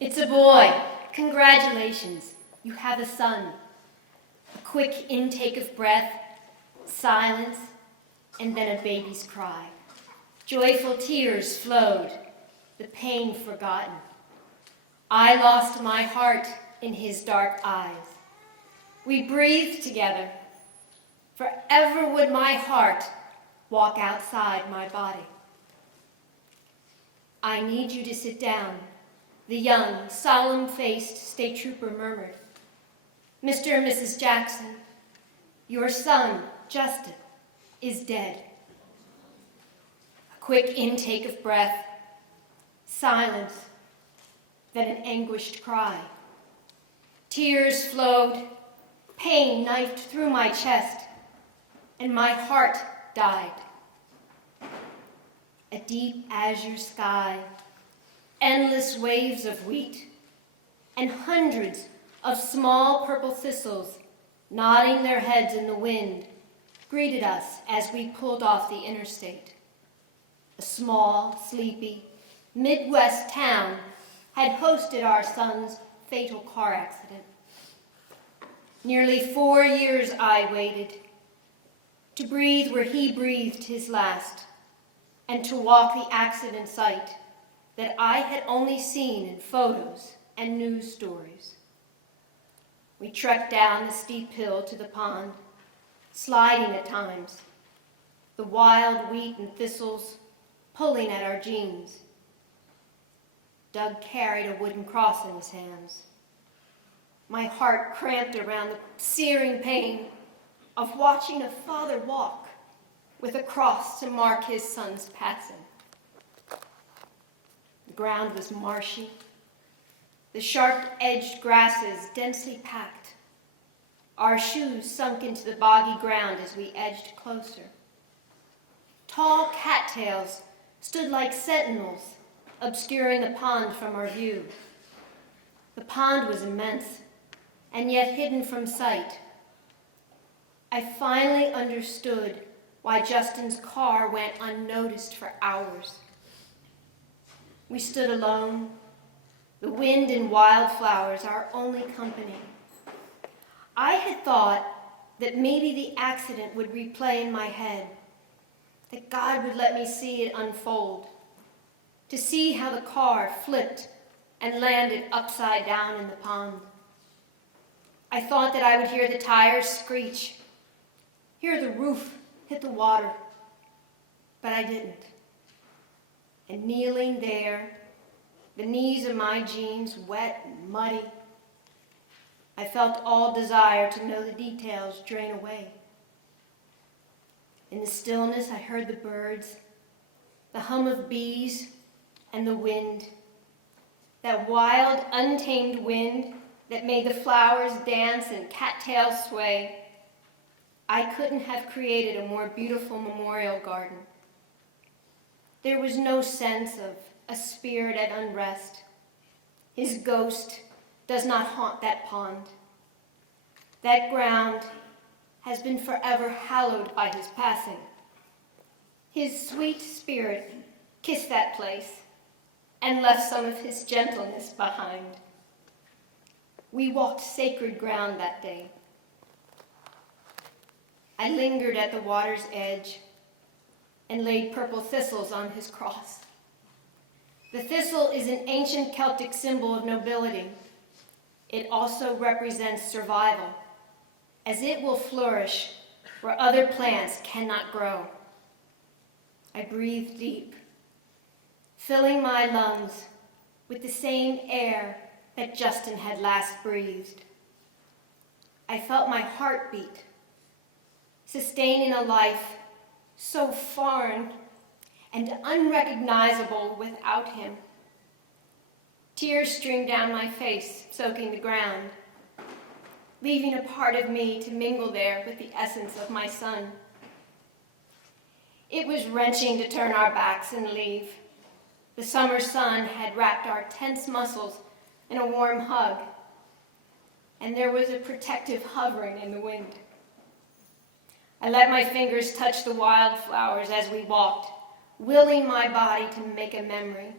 It's a boy. Congratulations. You have a son. A quick intake of breath, silence, and then a baby's cry. Joyful tears flowed, the pain forgotten. I lost my heart in his dark eyes. We breathed together. Forever would my heart walk outside my body. I need you to sit down, the young, solemn-faced state trooper murmured. Mr. and Mrs. Jackson, your son, Justin, is dead. A quick intake of breath, silence, then an anguished cry. Tears flowed, pain knifed through my chest, and my heart died. A deep azure sky, endless waves of wheat, and hundreds of small purple thistles nodding their heads in the wind greeted us as we pulled off the interstate. A small, sleepy, Midwest town had hosted our son's fatal car accident. Nearly 4 years I waited, to breathe where he breathed his last, and to walk the accident site that I had only seen in photos and news stories. We trekked down the steep hill to the pond, sliding at times, the wild wheat and thistles pulling at our jeans. Doug carried a wooden cross in his hands. My heart cramped around the searing pain of watching a father walk with a cross to mark his son's passing. The ground was marshy, the sharp-edged grasses densely packed. Our shoes sunk into the boggy ground as we edged closer. Tall cattails stood like sentinels, obscuring the pond from our view. The pond was immense, and yet hidden from sight. I finally understood why Justin's car went unnoticed for hours. We stood alone, the wind and wildflowers our only company. I had thought that maybe the accident would replay in my head, that God would let me see it unfold, to see how the car flipped and landed upside down in the pond. I thought that I would hear the tires screech, hear the roof hit the water, but I didn't. And kneeling there, the knees of my jeans wet and muddy, I felt all desire to know the details drain away. In the stillness, I heard the birds, the hum of bees, and the wind, that wild, untamed wind that made the flowers dance and cattails sway. I couldn't have created a more beautiful memorial garden. There was no sense of a spirit at unrest. His ghost does not haunt that pond. That ground has been forever hallowed by his passing. His sweet spirit kissed that place and left some of his gentleness behind. We walked sacred ground that day. I lingered at the water's edge and laid purple thistles on his cross. The thistle is an ancient Celtic symbol of nobility. It also represents survival, as it will flourish where other plants cannot grow. I breathed deep, filling my lungs with the same air that Justin had last breathed. I felt my heart beat, sustaining a life so foreign and unrecognizable without him. Tears streamed down my face, soaking the ground, leaving a part of me to mingle there with the essence of my son. It was wrenching to turn our backs and leave. The summer sun had wrapped our tense muscles in a warm hug, and there was a protective hovering in the wind. I let my fingers touch the wildflowers as we walked, willing my body to make a memory.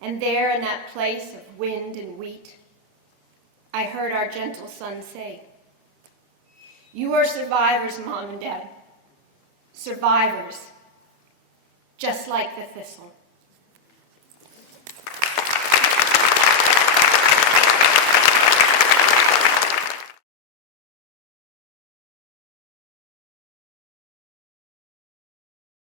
And there in that place of wind and wheat, I heard our gentle son say, "You are survivors, Mom and Dad. Survivors, just like the thistle."